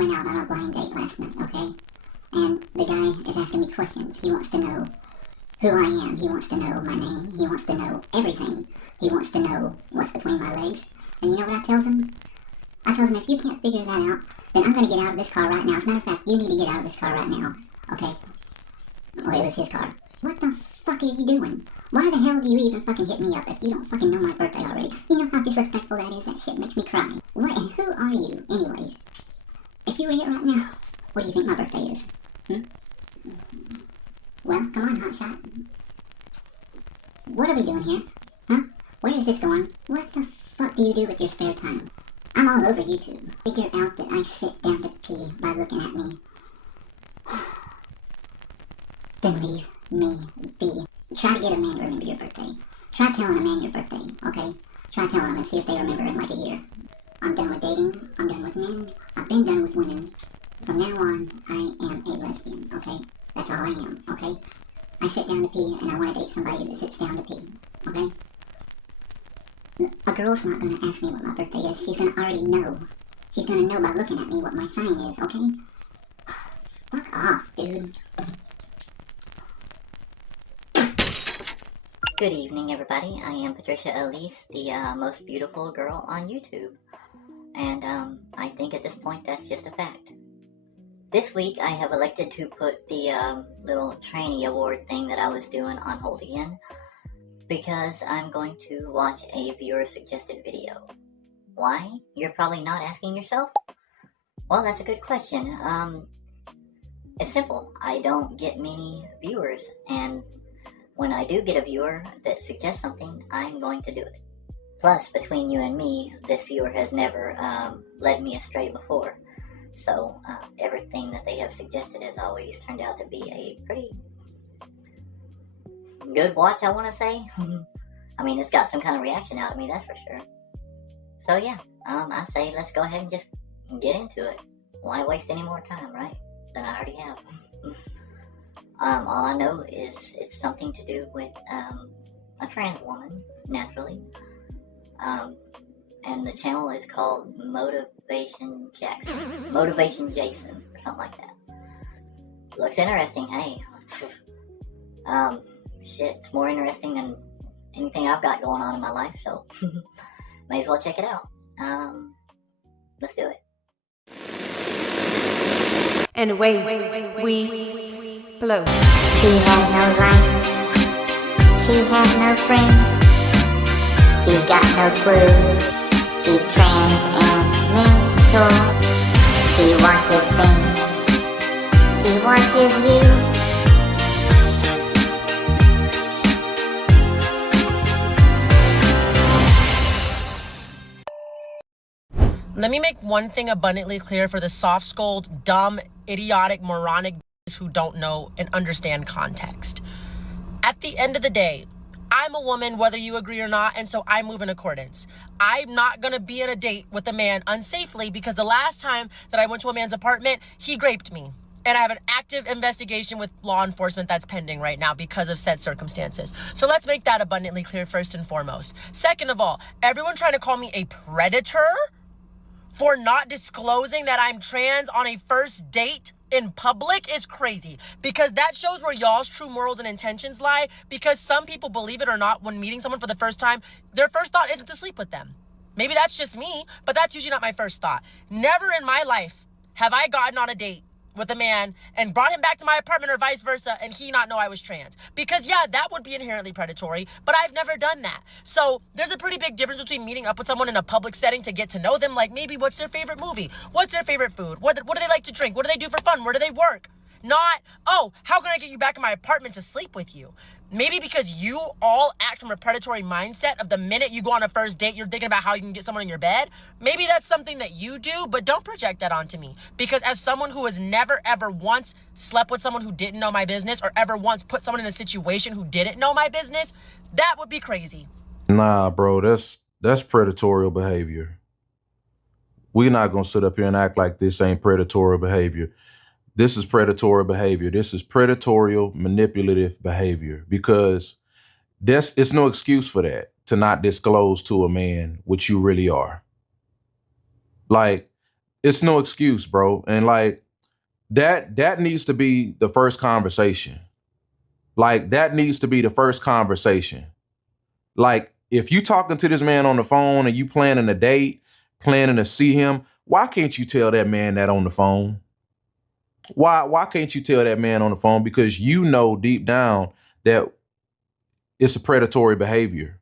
went out on a blind date last night, okay? And the guy is asking me questions. He wants to know who I am. He wants to know my name. He wants to know everything. He wants to know what's between my legs. And you know what I tells him? I tells him, if you can't figure that out, then I'm going to get out of this car right now. As a matter of fact, you need to get out of this car right now, okay? Well, it was his car. What the fuck are you doing? Why the hell do you even fucking hit me up if you don't fucking know my birthday already? You know how disrespectful that is? That shit makes me cry. What and who are you, anyways? If you were here right now, what do you think my birthday is? Well, come on, hotshot. What are we doing here? Huh? Where is this going? What the fuck do you do with your spare time? I'm all over YouTube. Figure out that I sit down to pee by looking at me. Then leave me be. Try to get a man to remember your birthday. Try telling a man your birthday, okay? Try telling them and see if they remember in like a year. I'm done with dating. I'm done with men. I've been done with women. From now on, I am a lesbian, okay? That's all I am, okay? I sit down to pee and I want to date somebody that sits down to pee, okay? A girl's not going to ask me what my birthday is. She's going to already know. She's going to know by looking at me what my sign is, okay? Fuck off, dude. Good evening, everybody. I am Patricia Elise, the most beautiful girl on YouTube. And I think at this point that's just a fact. This week I have elected to put the little trainee award thing that I was doing on hold again, because I'm going to watch a viewer suggested video. Why? You're probably not asking yourself? Well, that's a good question. It's simple. I don't get many viewers, and when I do get a viewer that suggests something, I'm going to do it. Plus, between you and me, this viewer has never led me astray before. So, everything that they have suggested has always turned out to be a pretty good watch, I want to say. I mean, it's got some kind of reaction out of me, that's for sure. So, yeah, I say let's go ahead and just get into it. Why waste any more time, right? Than I already have. All I know is it's something to do with a trans woman, naturally. And the channel is called Motivation Jason, or something like that. Looks interesting, hey. Shit, it's more interesting than anything I've got going on in my life, so may as well check it out. Let's do it. And away we blow. She has no life. She has no friends. She's got no clue. She's trans and mental. She watches things. She watches you. Let me make one thing abundantly clear for the soft-skulled, dumb, idiotic, moronic who don't know and understand context. At the end of the day, I'm a woman, whether you agree or not, and so I move in accordance. I'm not going to be on a date with a man unsafely because the last time that I went to a man's apartment, he raped me. And I have an active investigation with law enforcement that's pending right now because of said circumstances. So let's make that abundantly clear first and foremost. Second of all, everyone trying to call me a predator for not disclosing that I'm trans on a first date in public is crazy, because that shows where y'all's true morals and intentions lie, because some people, believe it or not, when meeting someone for the first time, their first thought isn't to sleep with them. Maybe that's just me, but that's usually not my first thought. Never in my life have I gotten on a date with a man and brought him back to my apartment or vice versa and he not know I was trans. Because yeah, that would be inherently predatory, but I've never done that. So there's a pretty big difference between meeting up with someone in a public setting to get to know them, like maybe what's their favorite movie? What's their favorite food? What do they like to drink? What do they do for fun? Where do they work? Not, oh, how can I get you back in my apartment to sleep with you? Maybe because you all act from a predatory mindset of the minute you go on a first date, you're thinking about how you can get someone in your bed. Maybe that's something that you do, but don't project that onto me. Because as someone who has never, ever once slept with someone who didn't know my business or ever once put someone in a situation who didn't know my business, that would be crazy. Nah, bro, that's predatorial behavior. We're not going to sit up here and act like this ain't predatory behavior. This is predatory behavior. This is predatorial, manipulative behavior, because it's no excuse for that, to not disclose to a man what you really are. Like, It's no excuse, bro. And like that needs to be the first conversation. Like that needs to be the first conversation. Like if you talking to this man on the phone and you planning a date, planning to see him, why can't you tell that man that on the phone? Why can't you tell that man on the phone? Because you know deep down that it's a predatory behavior.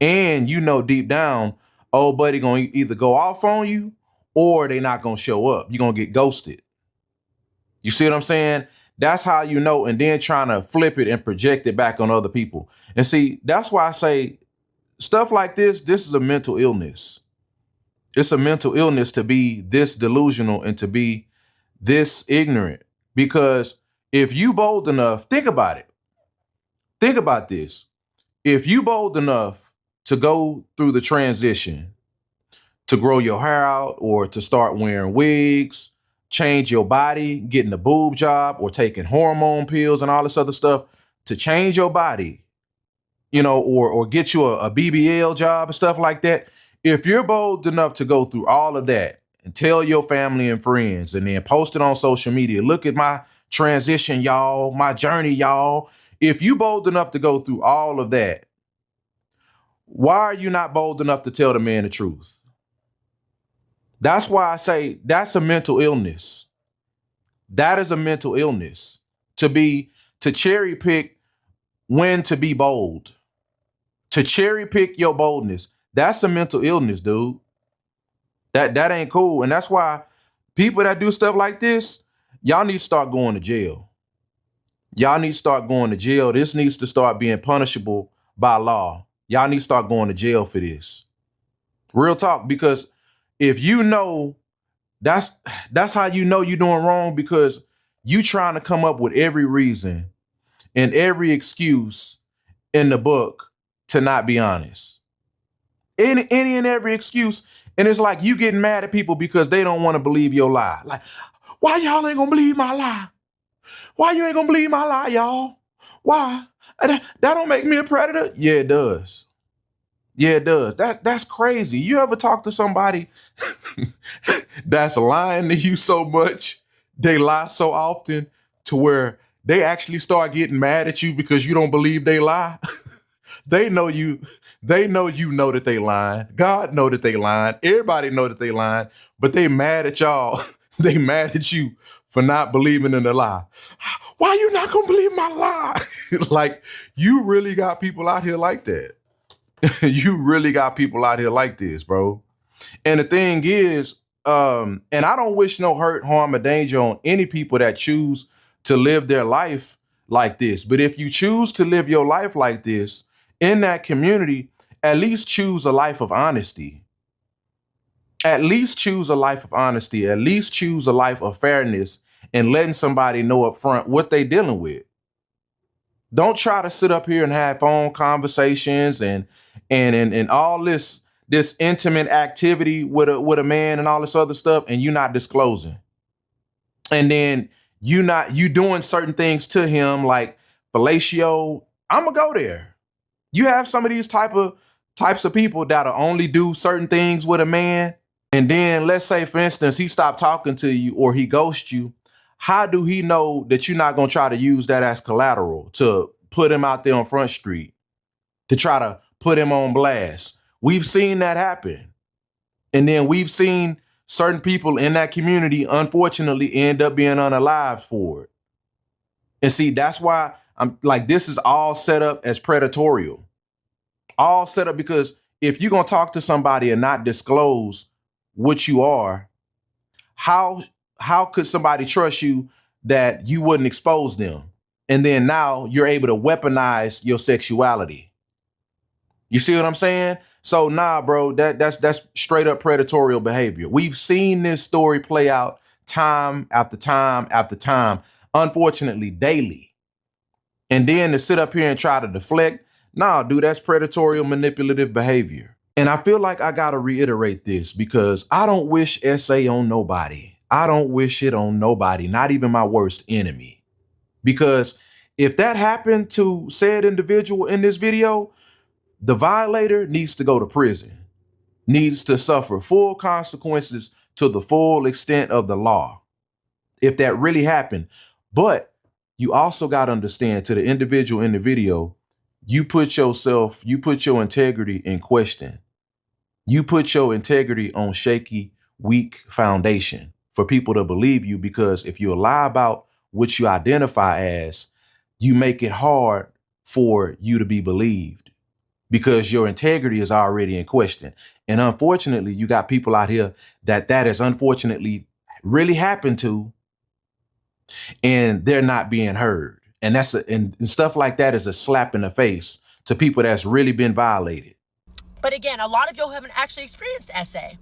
And you know deep down, old buddy gonna either go off on you or they not gonna show up. You're gonna get ghosted. You see what I'm saying? That's how you know, and then trying to flip it and project it back on other people. And see, that's why I say stuff like this is a mental illness. It's a mental illness to be this delusional and to be this ignorant. Because if you bold enough, think about it. Think about this. If you bold enough to go through the transition, to grow your hair out or to start wearing wigs, change your body, getting a boob job or taking hormone pills and all this other stuff to change your body, you know, or get you a BBL job and stuff like that. If you're bold enough to go through all of that and tell your family and friends and then post it on social media, look at my transition, y'all, my journey, y'all. If you bold enough to go through all of that, why are you not bold enough to tell the man the truth? That's why I say that's a mental illness. That is a mental illness to cherry pick when to be bold, to cherry pick your boldness. That's a mental illness, dude. That ain't cool. And that's why people that do stuff like this, y'all need to start going to jail. Y'all need to start going to jail. This needs to start being punishable by law. Y'all need to start going to jail for this. Real talk, because if you know, that's how you know you're doing wrong, because you trying to come up with every reason and every excuse in the book to not be honest. Any and every excuse. And it's like you getting mad at people because they don't want to believe your lie. Like, why y'all ain't gonna believe my lie? Why you ain't gonna believe my lie, y'all? Why? That don't make me a predator? Yeah, it does. Yeah, it does. That's crazy. You ever talk to somebody that's lying to you so much, they lie so often to where they actually start getting mad at you because you don't believe they lie? They know you, know that they lying. God know that they lying. Everybody know that they lying, but they mad at y'all. They mad at you for not believing in the lie. Why you not gonna believe my lie? Like, you really got people out here like that. You really got people out here like this, bro. And the thing is, and I don't wish no hurt, harm, or danger on any people that choose to live their life like this. But if you choose to live your life like this in that community, at least choose a life of honesty. At least choose a life of honesty. At least choose a life of fairness and letting somebody know up front what they dealing with. Don't try to sit up here and have phone conversations and all this intimate activity with a man and all this other stuff, and you not disclosing. And then you doing certain things to him like fellatio. I'm gonna go there. You have some of these types of people that'll only do certain things with a man. And then let's say, for instance, he stopped talking to you or he ghosts you. How do he know that you're not going to try to use that as collateral to put him out there on Front Street, to try to put him on blast? We've seen that happen. And then we've seen certain people in that community, unfortunately, end up being unalived for it. And see, that's why I'm like, this is all set up as predatorial. All set up because if you're going to talk to somebody and not disclose what you are, how could somebody trust you that you wouldn't expose them? And then now you're able to weaponize your sexuality. You see what I'm saying? So nah, bro, that's straight up predatory behavior. We've seen this story play out time after time after time, unfortunately, daily. And then to sit up here and try to deflect, nah, dude, that's predatory manipulative behavior. And I feel like I got to reiterate this because I don't wish SA on nobody. I don't wish it on nobody, not even my worst enemy. Because if that happened to said individual in this video, the violator needs to go to prison, needs to suffer full consequences to the full extent of the law, if that really happened. But you also got to understand, to the individual in the video, you put your integrity in question. You put your integrity on shaky, weak foundation for people to believe you, because if you lie about what you identify as, you make it hard for you to be believed because your integrity is already in question. And unfortunately, you got people out here that has unfortunately really happened to, and they're not being heard. And and stuff like that is a slap in the face to people that's really been violated. But again, a lot of y'all haven't actually experienced SA.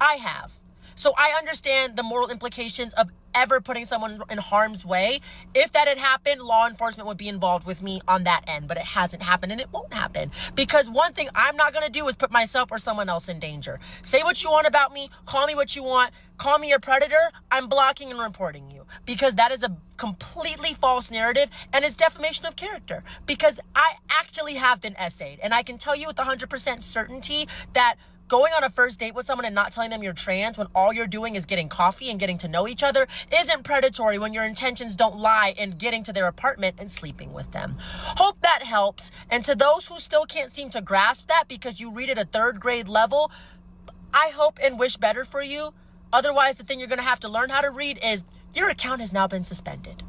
I have. So I understand the moral implications of ever putting someone in harm's way. If that had happened, law enforcement would be involved with me on that end, but it hasn't happened and it won't happen. Because one thing I'm not going to do is put myself or someone else in danger. Say what you want about me, call me what you want, call me a predator, I'm blocking and reporting you. Because that is a completely false narrative and it's defamation of character. Because I actually have been SA'd, and I can tell you with 100% certainty that going on a first date with someone and not telling them you're trans when all you're doing is getting coffee and getting to know each other isn't predatory when your intentions don't lie in getting to their apartment and sleeping with them. Hope that helps. And to those who still can't seem to grasp that because you read at a 3rd grade level, I hope and wish better for you. Otherwise, the thing you're going to have to learn how to read is your account has now been suspended.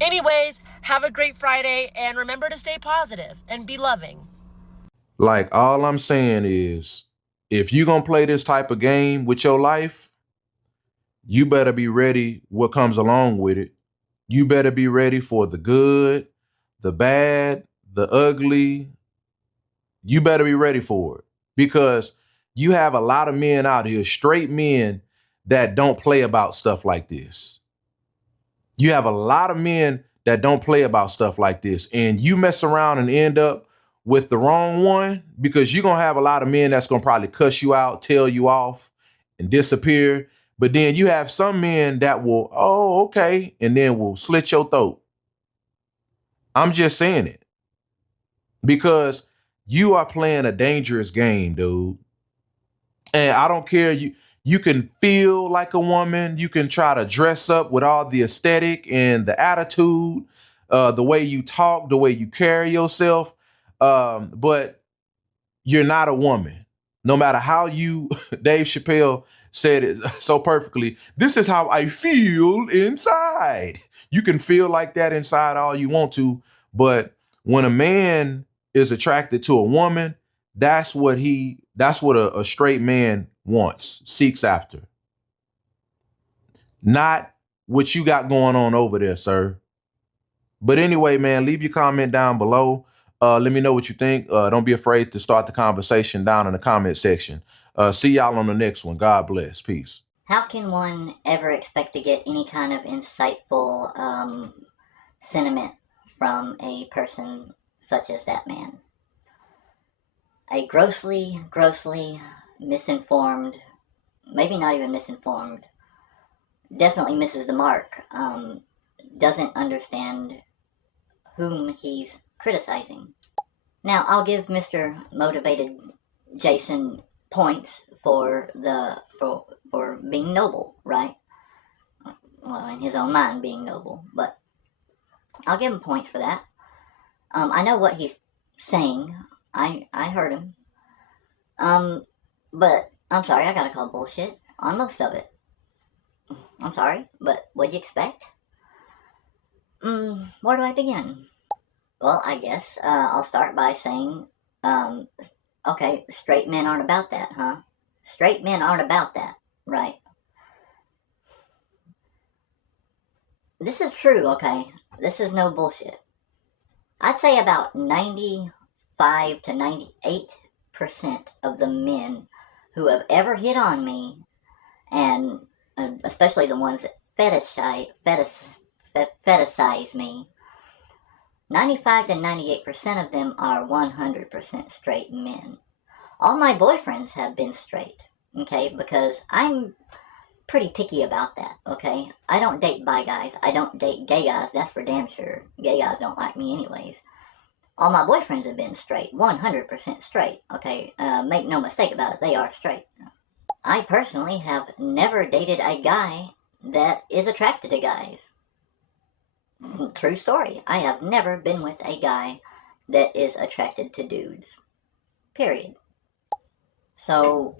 Anyways, have a great Friday and remember to stay positive and be loving. Like, all I'm saying is, if you're going to play this type of game with your life, you better be ready what comes along with it. You better be ready for the good, the bad, the ugly. You better be ready for it, because you have a lot of men out here, straight men, that don't play about stuff like this. You have a lot of men that don't play about stuff like this, and you mess around and end up with the wrong one, because you're going to have a lot of men that's going to probably cuss you out, tell you off, and disappear. But then you have some men that will, oh, okay, and then will slit your throat. I'm just saying it, because you are playing a dangerous game, dude. And I don't care. You can feel like a woman. You can try to dress up with all the aesthetic and the attitude, the way you talk, the way you carry yourself. But you're not a woman. No matter how you, Dave Chappelle said it so perfectly, this is how I feel inside. You can feel like that inside all you want to, but when a man is attracted to a woman, that's what a straight man wants, seeks after. Not what you got going on over there, sir. But anyway, man, leave your comment down below. Let me know what you think. Don't be afraid to start the conversation down in the comment section. See y'all on the next one. God bless. Peace. How can one ever expect to get any kind of insightful sentiment from a person such as that man? A grossly misinformed, maybe not even misinformed, definitely misses the mark, doesn't understand whom he's criticizing. Now, I'll give Mr. Motivated Jason points for being noble, right? Well, in his own mind, being noble, but I'll give him points for that. I know what he's saying. I heard him. But I'm sorry, I gotta call bullshit on most of it. I'm sorry, but what'd you expect? Where do I begin? Well, I guess I'll start by saying, okay, straight men aren't about that, huh? Straight men aren't about that, right? This is true, okay? This is no bullshit. I'd say about 95 to 98% of the men who have ever hit on me, and especially the ones that fetishize me, 95 to 98% of them are 100% straight men. All my boyfriends have been straight, okay? Because I'm pretty picky about that, okay? I don't date bi guys. I don't date gay guys. That's for damn sure. Gay guys don't like me anyways. All my boyfriends have been straight, 100% straight, okay? Make no mistake about it, they are straight. I personally have never dated a guy that is attracted to guys. True story. I have never been with a guy that is attracted to dudes. Period. So,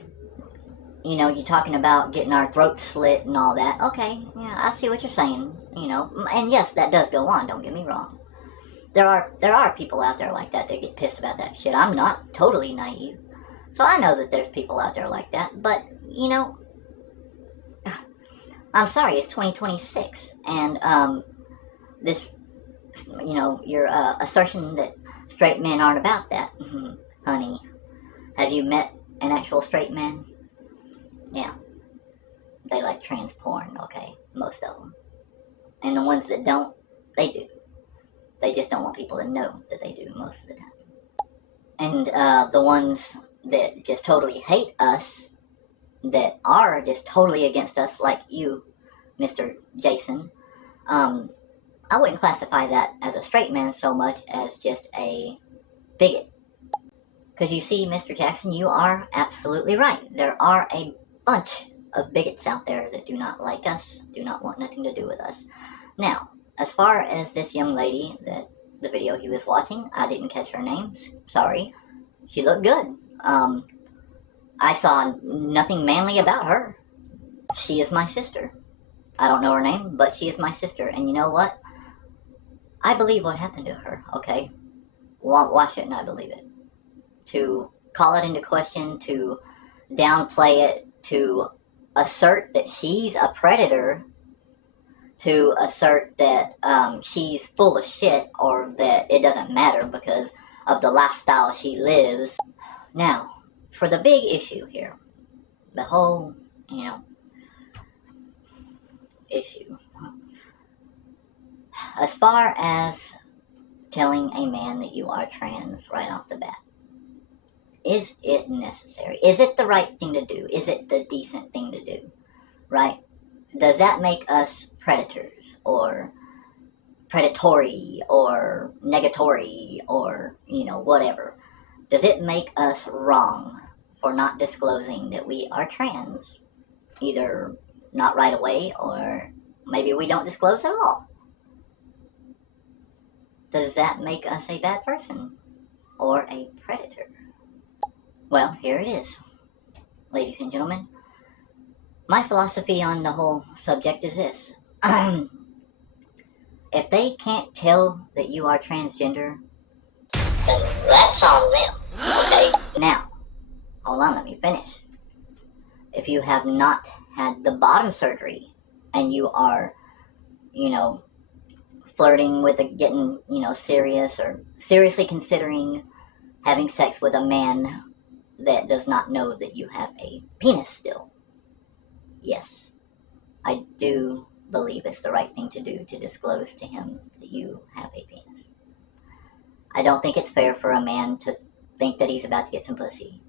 you're talking about getting our throats slit and all that. Okay, yeah, I see what you're saying, And yes, that does go on, don't get me wrong. There are people out there like that get pissed about that shit. I'm not totally naive. So I know that there's people out there like that, but, I'm sorry, it's 2026, and, this, your, assertion that straight men aren't about that, honey, have you met an actual straight man? Yeah. They like trans porn, okay? Most of them. And the ones that don't, they do. They just don't want people to know that they do most of the time. And the ones that just totally hate us, that are just totally against us, like you, Mr. Jason, I wouldn't classify that as a straight man so much as just a bigot. Because you see, Mr. Jackson, you are absolutely right. There are a bunch of bigots out there that do not like us, do not want nothing to do with us. Now, as far as this young lady, that the video he was watching, I didn't catch her name, sorry. She looked good. I saw nothing manly about her. She is my sister. I don't know her name, but she is my sister. And you know what? I believe what happened to her, okay? Why shouldn't I believe it? To call it into question, to downplay it, to assert that she's a predator, to assert that she's full of shit, or that it doesn't matter because of the lifestyle she lives. Now, for the big issue here, the whole, issue. As far as telling a man that you are trans right off the bat, is it necessary? Is it the right thing to do? Is it the decent thing to do? Right? Does that make us predators, or predatory, or negatory, or, whatever? Does it make us wrong for not disclosing that we are trans? Either not right away, or maybe we don't disclose at all. Does that make us a bad person? Or a predator? Well, here it is. Ladies and gentlemen, my philosophy on the whole subject is this. If they can't tell that you are transgender, then that's on them. Okay? Now, hold on, let me finish. If you have not had the bottom surgery, and you are, flirting with getting, serious, or seriously considering having sex with a man that does not know that you have a penis still, yes, I do believe it's the right thing to do to disclose to him that you have a penis. I don't think it's fair for a man to think that he's about to get some pussy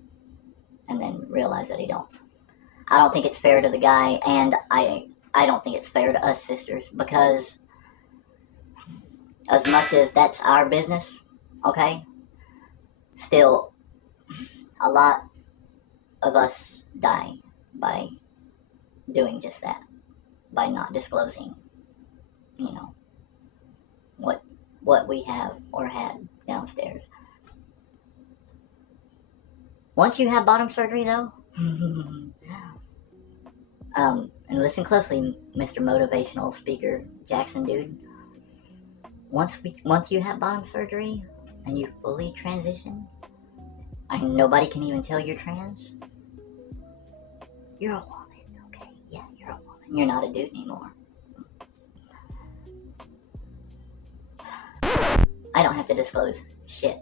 and then realize that he don't. I don't think it's fair to the guy, and I don't think it's fair to us sisters, because as much as that's our business, okay, still, a lot of us die by doing just that, by not disclosing, what we have or had downstairs. Once you have bottom surgery, though, and listen closely, Mr. Motivational Speaker Jackson dude, once you have bottom surgery and you fully transition, and nobody can even tell you're trans, you're a woman, okay? Yeah, you're a woman. You're not a dude anymore. I don't have to disclose shit.